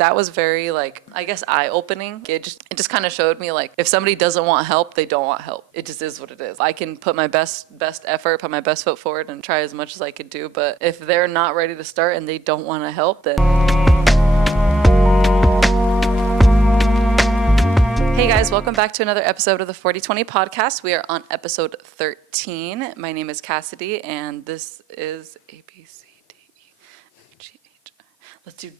that was very like, I guess, eye-opening. It just kind of showed me like, if somebody doesn't want help, they don't want help. It just is what it is. I can put my best effort, put my best foot forward and try as much as I could do. But if they're not ready to start and they don't want to help, then... Hey guys, welcome back to another episode of the 40Twenty podcast. We are on episode 13. My name is Cassidy, and this is A, B, C, D, E, F, G, H. Let's do...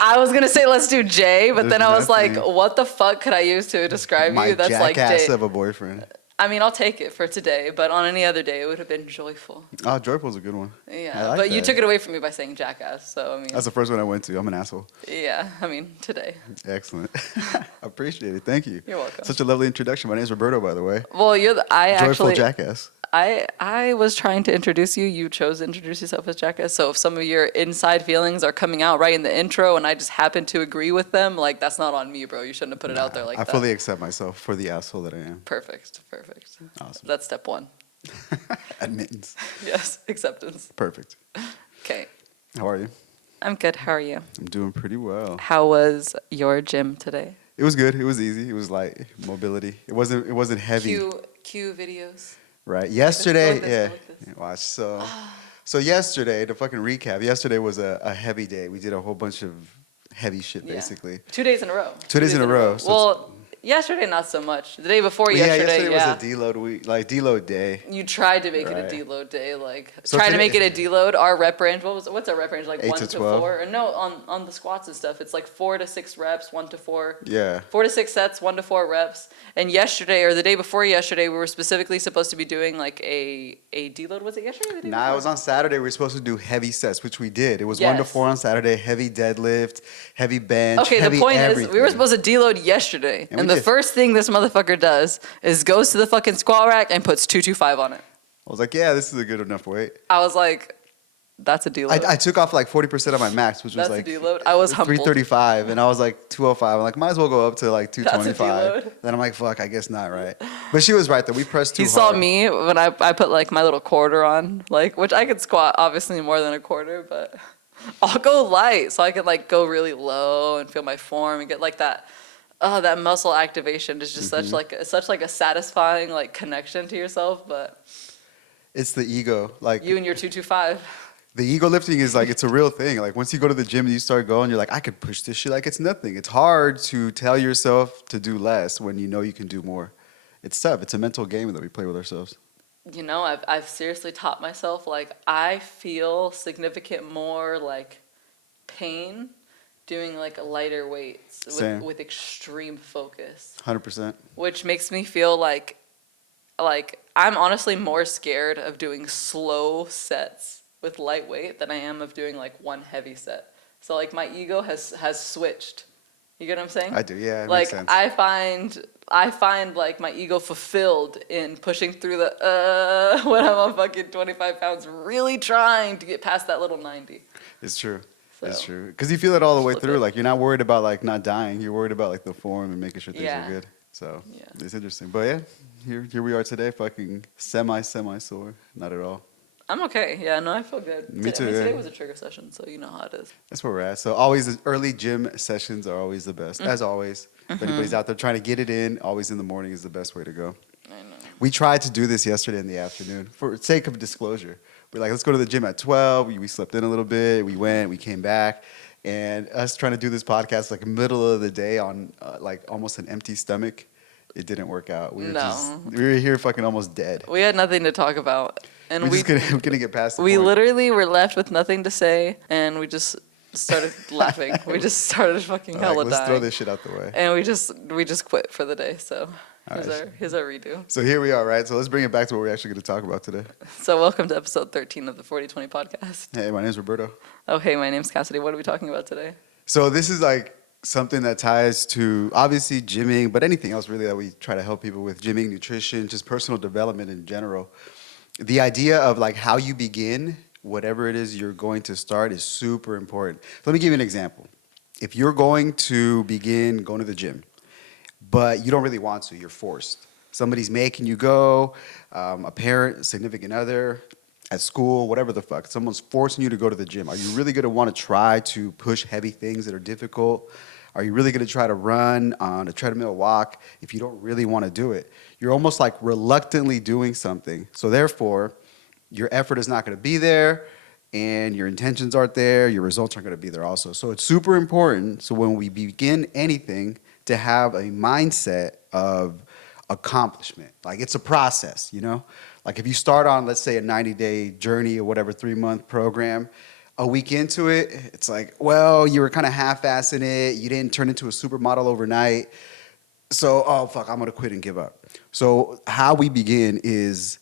I was going to say let's do J, but then I was like, what the fuck could I use to describe you? That's like jackass of a boyfriend. I mean, I'll take it for today, but on any other day, it would have been joyful. Oh, joyful's a good one. Yeah, like but that. You took it away from me by saying jackass, so I mean... That's the first one I went to. I'm an asshole. Yeah, I mean, today. Excellent. I appreciate it. Thank you. You're welcome. Such a lovely introduction. My name's Roberto, by the way. Well, Joyful jackass. I was trying to introduce you. You chose to introduce yourself as jackass. So if some of your inside feelings are coming out right in the intro and I just happen to agree with them, like, that's not on me, bro. You shouldn't have put it out there like that. I fully accept myself for the asshole that I am. Perfect. Awesome. That's step one. Admittance. Yes, acceptance. Perfect. Okay. How are you? I'm good. How are you? I'm doing pretty well. How was your gym today? It was good. It was easy. It was light mobility. It wasn't heavy. Cue videos. Right. Yesterday, watch. So yesterday, to fucking recap, yesterday was a heavy day. We did a whole bunch of heavy shit, basically. 2 days in a row. 2 days in a row. So well, yesterday not so much. The day before yesterday, was a deload week, like deload day. You tried to make it a deload day, like to make it a deload. Our rep range, what's our rep range, like 1 to 4? Or no, on the squats and stuff, it's like 4 to 6 reps, 1 to 4. Yeah. 4 to 6 sets, 1 to 4 reps. And yesterday, or the day before yesterday, we were specifically supposed to be doing like a deload. Was it yesterday or the day before? It was on Saturday. We were supposed to do heavy sets, which we did. It was 1 to 4 on Saturday, heavy deadlift, heavy bench, okay, heavy the point everything. is, we were supposed to deload yesterday. And the first thing this motherfucker does is goes to the fucking squat rack and puts 225 on it. I was like, yeah, this is a good enough weight. I was like, that's a deload. I took off like 40% of my max, which was like... That's a deload. I was humbled. 335, and I was like 205. I'm like, might as well go up to like 225. Then I'm like, fuck, I guess not, right? But she was right, though. We pressed too hard. He saw me when I put like my little quarter on, like, which I could squat obviously more than a quarter, but I'll go light so I can like go really low and feel my form and get like that... Oh, that muscle activation is just such like a satisfying like connection to yourself, but it's the ego, like you and your 225. The ego lifting is like, it's a real thing. Like once you go to the gym and you start going, you're like, I could push this shit like it's nothing. It's hard to tell yourself to do less when you know you can do more. It's tough. It's a mental game that we play with ourselves. You know, I've seriously taught myself, like, I feel significant more like pain doing like a lighter weights with extreme focus. 100%. Which makes me feel like I'm honestly more scared of doing slow sets with lightweight than I am of doing like one heavy set. So like my ego has switched. You get what I'm saying? I do, yeah. It like makes sense. I find like my ego fulfilled in pushing through the when I'm on fucking 25 pounds, really trying to get past that little 90. It's true. So, it's true. Because you feel it all the way through. Like you're not worried about like not dying. You're worried about like the form and making sure things are good. So it's interesting. But yeah, here we are today, fucking semi sore. Not at all. I'm okay. Yeah, no, I feel good. Me too. Today was a trigger session, so you know how it is. That's where we're at. So always, early gym sessions are always the best, as always. If anybody's out there trying to get it in, always in the morning is the best way to go. I know. We tried to do this yesterday in the afternoon for sake of disclosure. We're like, let's go to the gym at 12. We slept in a little bit. We went. We came back. And us trying to do this podcast like middle of the day on like almost an empty stomach, it didn't work out. We were here fucking almost dead. We had nothing to talk about. And we couldn't get past the point. We point. literally were left with nothing to say, and we just started laughing. We just started fucking hella dying. Let's throw this shit out the way. And we just quit for the day. So here's our redo. So here we are, right? So let's bring it back to what we're actually going to talk about today. So welcome to episode 13 of the 40Twenty podcast. Hey, my name's Roberto. Oh, hey, my name's Cassidy. What are we talking about today? So this is like something that ties to obviously gymming, but anything else really that we try to help people with: gymming, nutrition, just personal development in general. The idea of like how you begin, whatever it is you're going to start, is super important. Let me give you an example. If you're going to begin going to the gym, but you don't really want to, you're forced. Somebody's making you go, a parent, a significant other, at school, whatever the fuck. Someone's forcing you to go to the gym. Are you really going to want to try to push heavy things that are difficult? Are you really going to try to run on a treadmill walk if you don't really want to do it? You're almost like reluctantly doing something. So therefore, your effort is not going to be there and your intentions aren't there. Your results aren't going to be there also. So it's super important. So when we begin anything, to have a mindset of accomplishment. Like it's a process, you know? Like if you start on, let's say, a 90-day journey or whatever, 3-month program, a week into it, it's like, well, you were kind of half-assing it. You didn't turn into a supermodel overnight. So, oh, fuck, I'm going to quit and give up. So how we begin is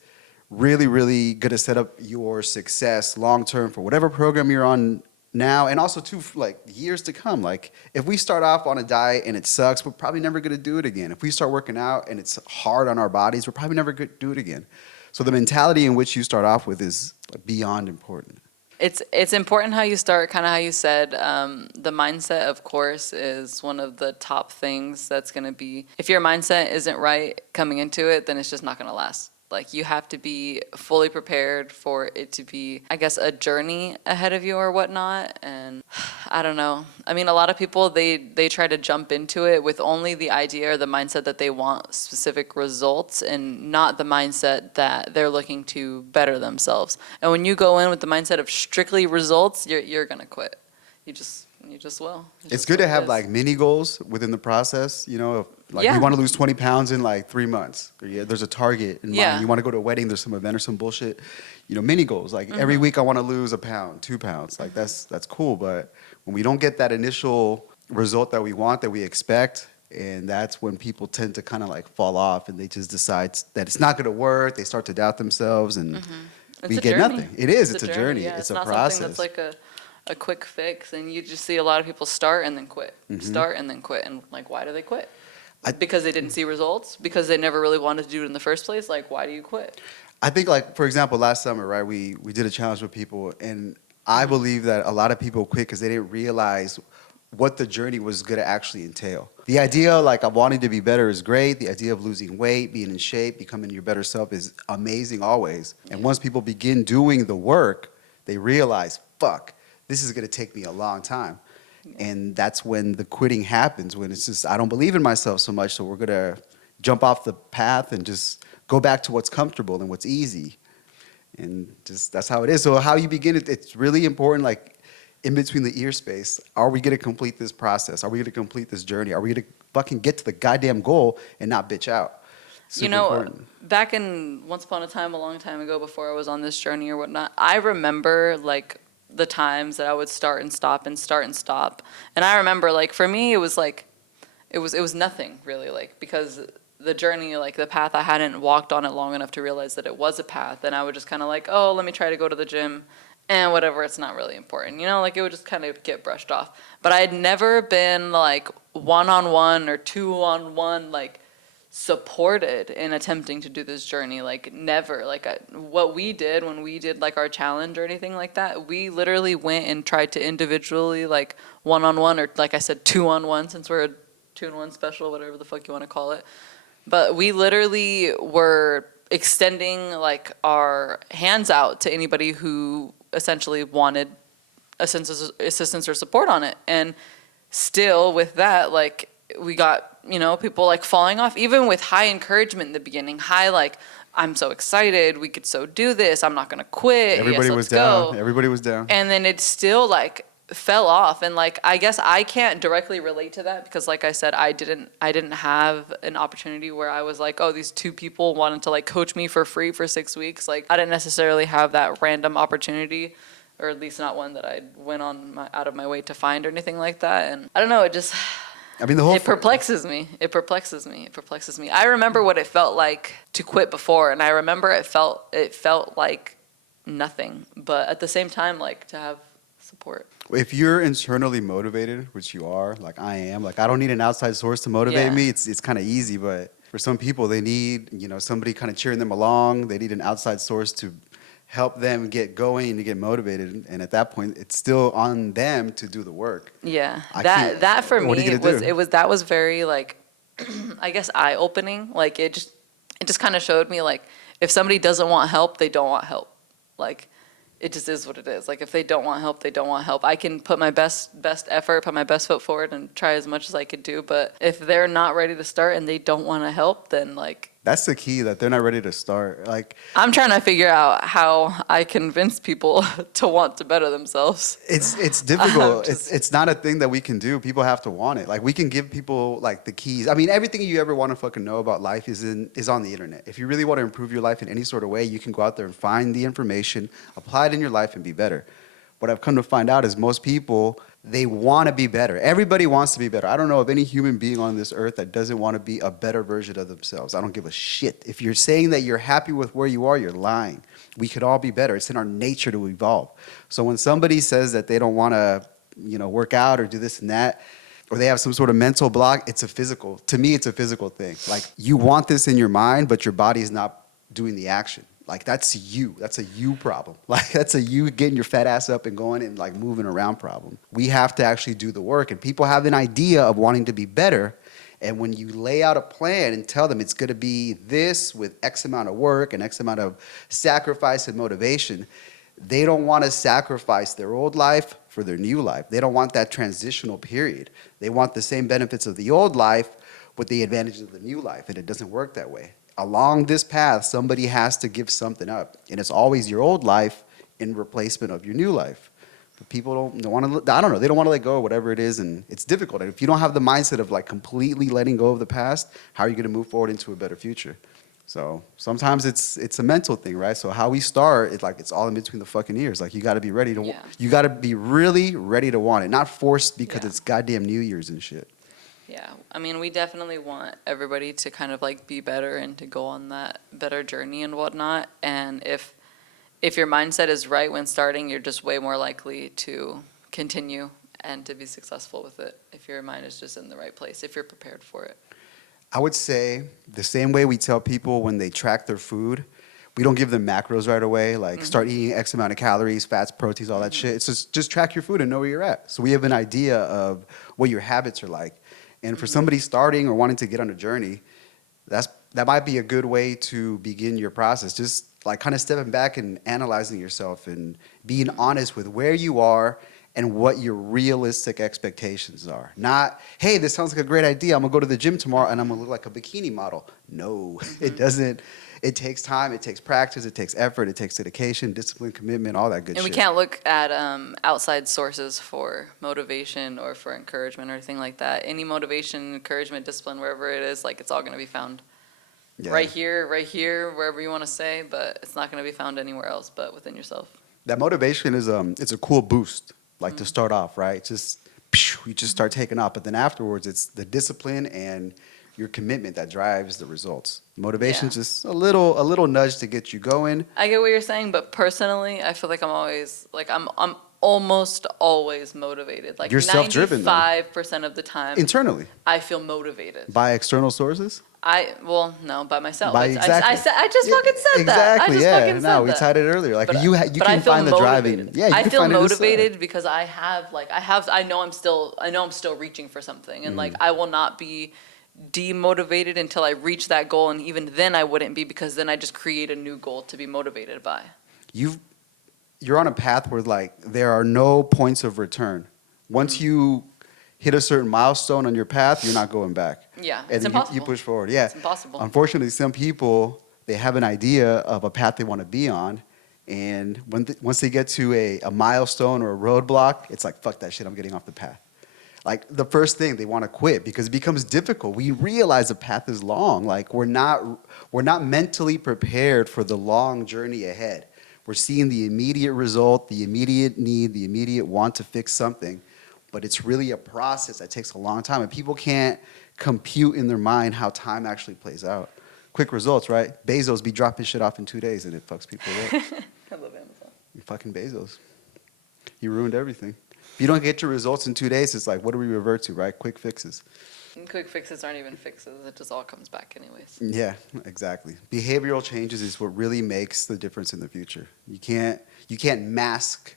really, really going to set up your success long-term for whatever program you're on now, and also too, like years to come. Like if we start off on a diet and it sucks, we're probably never going to do it again. If we start working out and it's hard on our bodies, we're probably never going to do it again. So the mentality in which you start off with is beyond important. It's important how you start, kind of how you said. The mindset, of course, is one of the top things that's going to be, if your mindset isn't right coming into it, then it's just not going to last. Like you have to be fully prepared for it to be, I guess, a journey ahead of you or whatnot. And I don't know. I mean, a lot of people, they try to jump into it with only the idea or the mindset that they want specific results and not the mindset that they're looking to better themselves. And when you go in with the mindset of strictly results, you're going to quit. You just will. It's good to have like mini goals within the process, you know, like you want to lose 20 pounds in like 3 months. Or there's a target in mind. You want to go to a wedding, there's some event or some bullshit, you know, mini goals. Like every week I want to lose 1 pound, 2 pounds. Like that's cool. But when we don't get that initial result that we want, that we expect, and that's when people tend to kind of like fall off and they just decide that it's not going to work. They start to doubt themselves and we get nothing. It is. It's a journey. Yeah, it's a not process. Something that's like a quick fix, and you just see a lot of people start and then quit, start and then quit, and like, why do they quit? Because they didn't see results? Because they never really wanted to do it in the first place? Like, why do you quit? I think, like, for example, last summer, right, we did a challenge with people, and I believe that a lot of people quit because they didn't realize what the journey was going to actually entail. The idea, like, of wanting to be better is great. The idea of losing weight, being in shape, becoming your better self is amazing always. And once people begin doing the work, they realize, fuck, this is going to take me a long time. And that's when the quitting happens, when it's just, I don't believe in myself so much, so we're going to jump off the path and just go back to what's comfortable and what's easy. And just that's how it is. So how you begin, it's really important, like in between the ear space, are we going to complete this process? Are we going to complete this journey? Are we going to fucking get to the goddamn goal and not bitch out? Super important. Back in once upon a time, a long time ago, before I was on this journey or whatnot, I remember like the times that I would start and stop and start and stop. And I remember, like, for me, it was like, it was nothing really, like, because the journey, like the path, I hadn't walked on it long enough to realize that it was a path. And I would just kind of like, oh, let me try to go to the gym and whatever, it's not really important. You know, like it would just kind of get brushed off. But I had never been like one-on-one or two-on-one, like, supported in attempting to do this journey. Like never. Like what we did when we did like our challenge or anything like that, we literally went and tried to individually, like one-on-one, or like I said, two-on-one, since we're a 2-in-1 special, whatever the fuck you want to call it. But we literally were extending like our hands out to anybody who essentially wanted assistance or support on it. And still with that, like we got, you know, people like falling off, even with high encouragement in the beginning, high like, I'm so excited, we could so do this, I'm not gonna quit. Everybody was down. Everybody was down. And then it still like fell off. And like, I guess I can't directly relate to that because like I said, I didn't have an opportunity where I was like, oh, these 2 people wanted to like coach me for free for 6 weeks. Like I didn't necessarily have that random opportunity, or at least not one that I went out of my way to find or anything like that. And I don't know, it perplexes me. It perplexes me. I remember what it felt like to quit before, and I remember it felt like nothing. But at the same time, like to have support. If you're internally motivated, which you are, like I am, like I don't need an outside source to motivate me. It's kind of easy, but for some people, they need, you know, somebody kind of cheering them along. They need an outside source to help them get going and to get motivated, and at that point it's still on them to do the work. Yeah, that for me that was very like I guess eye-opening. Like it just kind of showed me like if somebody doesn't want help, they don't want help. Like, it just is what it is. Like, if they don't want help, they don't want help. I can put my best effort, put my best foot forward and try as much as I could do. But if they're not ready to start and they don't want to help, then like, That's the key, that they're not ready to start. Like, I'm trying to figure out how I convince people to want to better themselves. it's difficult. just- It's not a thing that we can do. People have to want it. Like, we can give people like the keys. I mean, everything you ever want to fucking know about life is on the internet. If you really want to improve your life in any sort of way, you can go out there and find the information, apply it in your life, and be better. What I've come to find out is most people, they want to be better. Everybody wants to be better. I don't know of any human being on this earth that doesn't want to be a better version of themselves. I don't give a shit. If you're saying that you're happy with where you are, you're lying. We could all be better. It's in our nature to evolve. So when somebody says that they don't want to, work out or do this and that, or they have some sort of mental block, to me, it's a physical thing. Like, you want this in your mind, but your body is not doing the action. Like, that's you. That's a you problem. Like, that's a you getting your fat ass up and going and like moving around problem. We have to actually do the work. And people have an idea of wanting to be better. And when you lay out a plan and tell them it's going to be this with X amount of work and X amount of sacrifice and motivation, they don't want to sacrifice their old life for their new life. They don't want that transitional period. They want the same benefits of the old life with the advantages of the new life. And it doesn't work that way. Along this path, somebody has to give something up. And it's always your old life in replacement of your new life. But people don't want to, I don't know, they don't want to let go of whatever it is. And it's difficult. And if you don't have the mindset of like completely letting go of the past, how are you going to move forward into a better future? So sometimes it's a mental thing, right? So how we start, it's all in between the fucking ears. Like, you got to be ready to, Yeah. you got to be really ready to want it. Not forced because Yeah. it's goddamn New Year's and shit. Yeah, I mean, we definitely want everybody to kind of like be better and to go on that better journey and whatnot. And if your mindset is right when starting, you're just way more likely to continue and to be successful with it. If your mind is just in the right place, if you're prepared for it. I would say the same way we tell people when they track their food, we don't give them macros right away, like start eating X amount of calories, fats, proteins, all that shit. It's just track your food and know where you're at. So we have an idea of what your habits are like. And for somebody starting or wanting to get on a journey, that might be a good way to begin your process. Just like kind of stepping back and analyzing yourself and being honest with where you are and what your realistic expectations are. Not, hey, this sounds like a great idea. I'm going to go to the gym tomorrow and I'm going to look like a bikini model. No, it doesn't. It takes time. It takes practice. It takes effort. It takes dedication, discipline, commitment, all that good And shit. we can't look at outside sources for motivation or for encouragement or anything like that. Any motivation, encouragement, discipline, wherever it is, like, it's all going to be found Yeah. right here, wherever you want to say, but it's not going to be found anywhere else but within yourself. That motivation is it's a cool boost, like to start off, right? You just start taking off, but then afterwards it's the discipline and your commitment that drives the results. Motivation's Yeah. just a little nudge to get you going. I get what you're saying, but personally, I feel like I'm always like I'm almost always motivated. Like, You're self-driven, though. 95% of the time, Internally, I feel motivated. by external sources. No, by myself. By I exactly. just fucking said that. Exactly. I just yeah. fucking said No, we that. tied it earlier. Like, But you I can feel find the driving. motivated. Yeah, you I can feel find it inside. motivated because I know I'm still reaching for something, and like, I will not be demotivated until I reach that goal, and even then I wouldn't be, because then I just create a new goal to be motivated by. You're on a path where like there are no points of return. Once you hit a certain milestone on your path, you're not going back. Yeah, And it's then impossible. you push forward. Yeah. It's impossible. Unfortunately, some people, they have an idea of a path they want to be on. And once they get to a milestone or a roadblock, it's like, fuck that shit, I'm getting off the path. Like, the first thing, they want to quit because it becomes difficult. We realize the path is long. Like, we're not mentally prepared for the long journey ahead. We're seeing the immediate result, the immediate need, the immediate want to fix something. But it's really a process that takes a long time. And people can't compute in their mind how time actually plays out. Quick results, right? Bezos be dropping shit off in 2 days and it fucks people up. I love Amazon. Fucking Bezos. He ruined everything. If you don't get your results in 2 days, it's like, what do we revert to, right? Quick fixes. And quick fixes aren't even fixes. It just all comes back anyways. Yeah, exactly. Behavioral changes is what really makes the difference in the future. You can't mask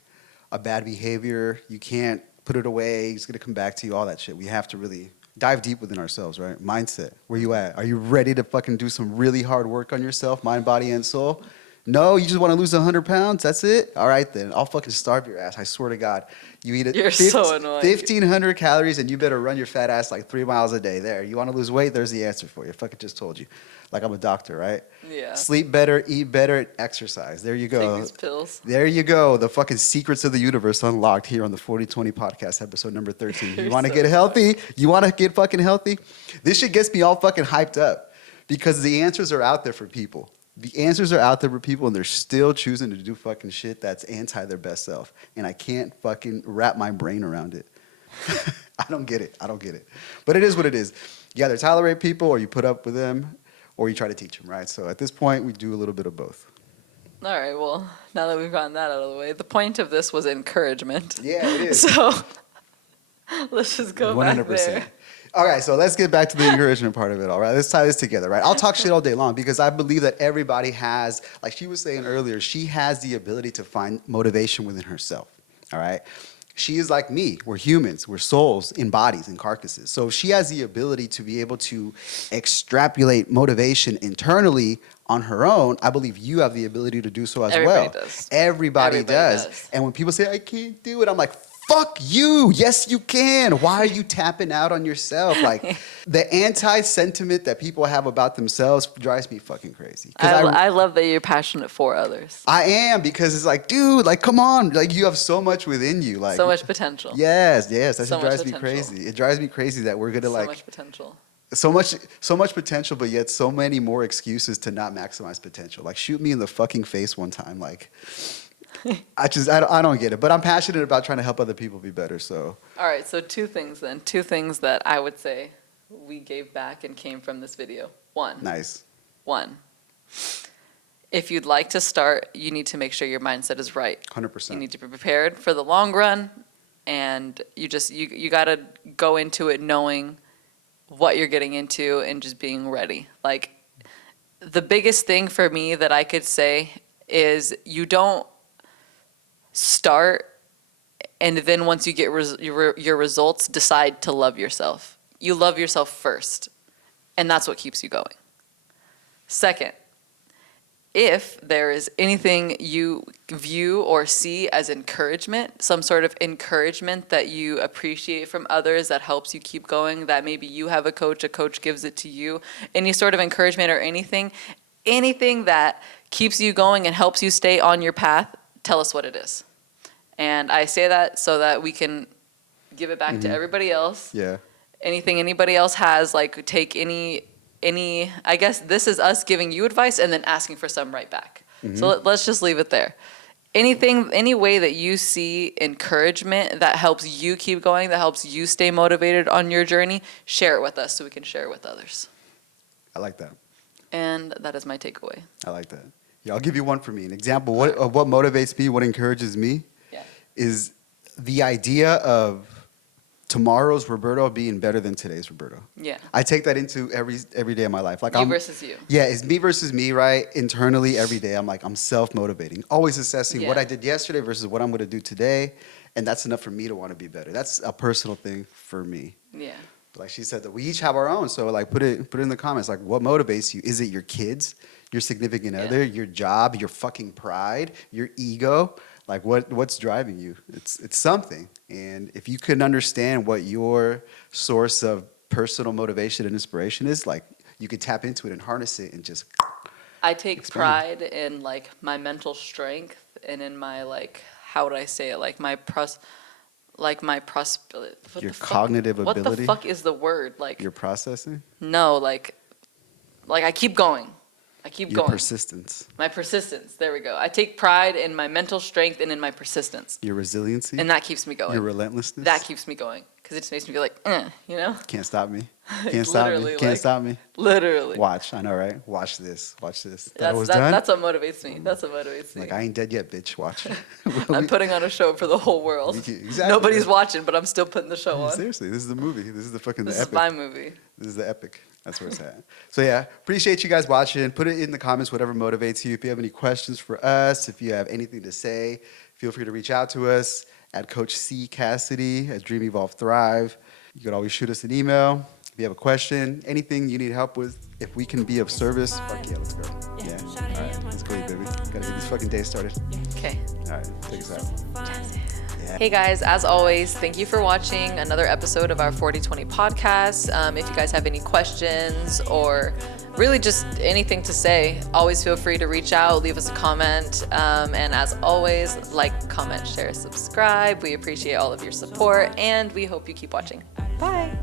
a bad behavior. You can't put it away. It's going to come back to you, all that shit. We have to really dive deep within ourselves, right? Mindset. Where you at? Are you ready to fucking do some really hard work on yourself, mind, body, and soul? No, you just want to lose 100 pounds? That's it? All right, then. I'll fucking starve your ass. I swear to God. You eat it. You're so annoying. 1,500 calories, and you better run your fat ass like 3 miles a day. There. You want to lose weight? There's the answer for you. Fucking just told you. Like I'm a doctor, right? Yeah. Sleep better, eat better, exercise. There you go. Take these pills. There you go. The fucking secrets of the universe unlocked here on the 40Twenty podcast, episode number 13. You want to get healthy? You want to get fucking healthy? This shit gets me all fucking hyped up because the answers are out there for people. The answers are out there for people, and they're still choosing to do fucking shit that's anti their best self. And I can't fucking wrap my brain around it. I don't get it. I don't get it. But it is what it is. You either tolerate people or you put up with them or you try to teach them, right? So at this point, we do a little bit of both. All right, well, now that we've gotten that out of the way, the point of this was encouragement. Yeah, it is. So let's just go 100%. Back there. All right, so let's get back to the encouragement part of it all, right? Let's tie this together, right? I'll talk shit all day long because I believe that everybody has, like she was saying earlier, she has the ability to find motivation within herself, all right? She is like me. We're humans. We're souls in bodies and carcasses. So she has the ability to be able to extrapolate motivation internally on her own. I believe you have the ability to do so as well. Everybody does. And when people say, I can't do it, I'm like, fuck you. Yes, you can. Why are you tapping out on yourself? Like the anti-sentiment that people have about themselves drives me fucking crazy. I love that you're passionate for others. I am, because it's like, dude, like, come on. Like, you have so much within you. Like, so much potential. Yes. That shit drives me crazy. It drives me crazy that we're going to so much potential. So much potential, but yet so many more excuses to not maximize potential. Like, shoot me in the fucking face one time. Like, I don't get it. But I'm passionate about trying to help other people be better, so. All right, so two things that I would say we gave back and came from this video. One. Nice. One. If you'd like to start, you need to make sure your mindset is right. 100%. You need to be prepared for the long run, and you got to go into it knowing what you're getting into and just being ready. Like, the biggest thing for me that I could say is you don't start and then once you get your results, decide to love yourself. You love yourself first, and that's what keeps you going. Second, if there is anything you view or see as encouragement, some sort of encouragement that you appreciate from others that helps you keep going, that maybe you have a coach gives it to you, any sort of encouragement or anything that keeps you going and helps you stay on your path, tell us what it is. And I say that so that we can give it back to everybody else. Yeah. Anything anybody else has, like, take any, I guess this is us giving you advice and then asking for some right back. So let's just leave it there. Any way that you see encouragement that helps you keep going, that helps you stay motivated on your journey, share it with us so we can share it with others. I like that. And that is my takeaway. I like that. Yeah, I'll give you one for me. An example of what motivates me, what encourages me, is the idea of tomorrow's Roberto being better than today's Roberto. Yeah. I take that into every day of my life. Like you versus you. Yeah, it's me versus me, right? Internally, every day, I'm self-motivating. Always assessing what I did yesterday versus what I'm going to do today. And that's enough for me to want to be better. That's a personal thing for me. Yeah. Like she said, that we each have our own. So like put it in the comments. Like, what motivates you? Is it your kids, your significant other, your job, your fucking pride, your ego? Like what's driving you? It's something. And if you can understand what your source of personal motivation and inspiration is, like you can tap into it and harness it and just I take pride in like my mental strength and in my, like, how would I say it? Like my your cognitive ability. What the fuck is the word? Like your processing? No, like I keep going. Your going. Persistence. My persistence. There we go. I take pride in my mental strength and in my persistence. Your resiliency. And that keeps me going. Your relentlessness. That keeps me going. Because it just makes me feel like, you know? Can't stop me. Can't stop me. Can't stop me. Literally. Watch. I know, right? Watch this. That's what motivates me. That's what motivates me. Like, I ain't dead yet, bitch. Watch. I'm putting on a show for the whole world. Exactly. Nobody's watching, but I'm still putting the show on. Seriously, this is the movie. This is the fucking This epic. is my movie. This is the epic. That's where it's at. So yeah, appreciate you guys watching. Put it in the comments, whatever motivates you. If you have any questions for us, if you have anything to say, feel free to reach out to us at Coach C. Cassidy at Dream Evolve Thrive. You could always shoot us an email. If you have a question, anything you need help with, if we can be of service, fuck yeah, let's go. Yeah, all right, let's go, baby. Gotta get this fucking day started. Okay. All right, take us out. Yeah. Hey guys, as always, thank you for watching another episode of our 40Twenty podcast. If you guys have any questions or really just anything to say, always feel free to reach out, leave us a comment. And as always, like, comment, share, subscribe. We appreciate all of your support and we hope you keep watching. Bye.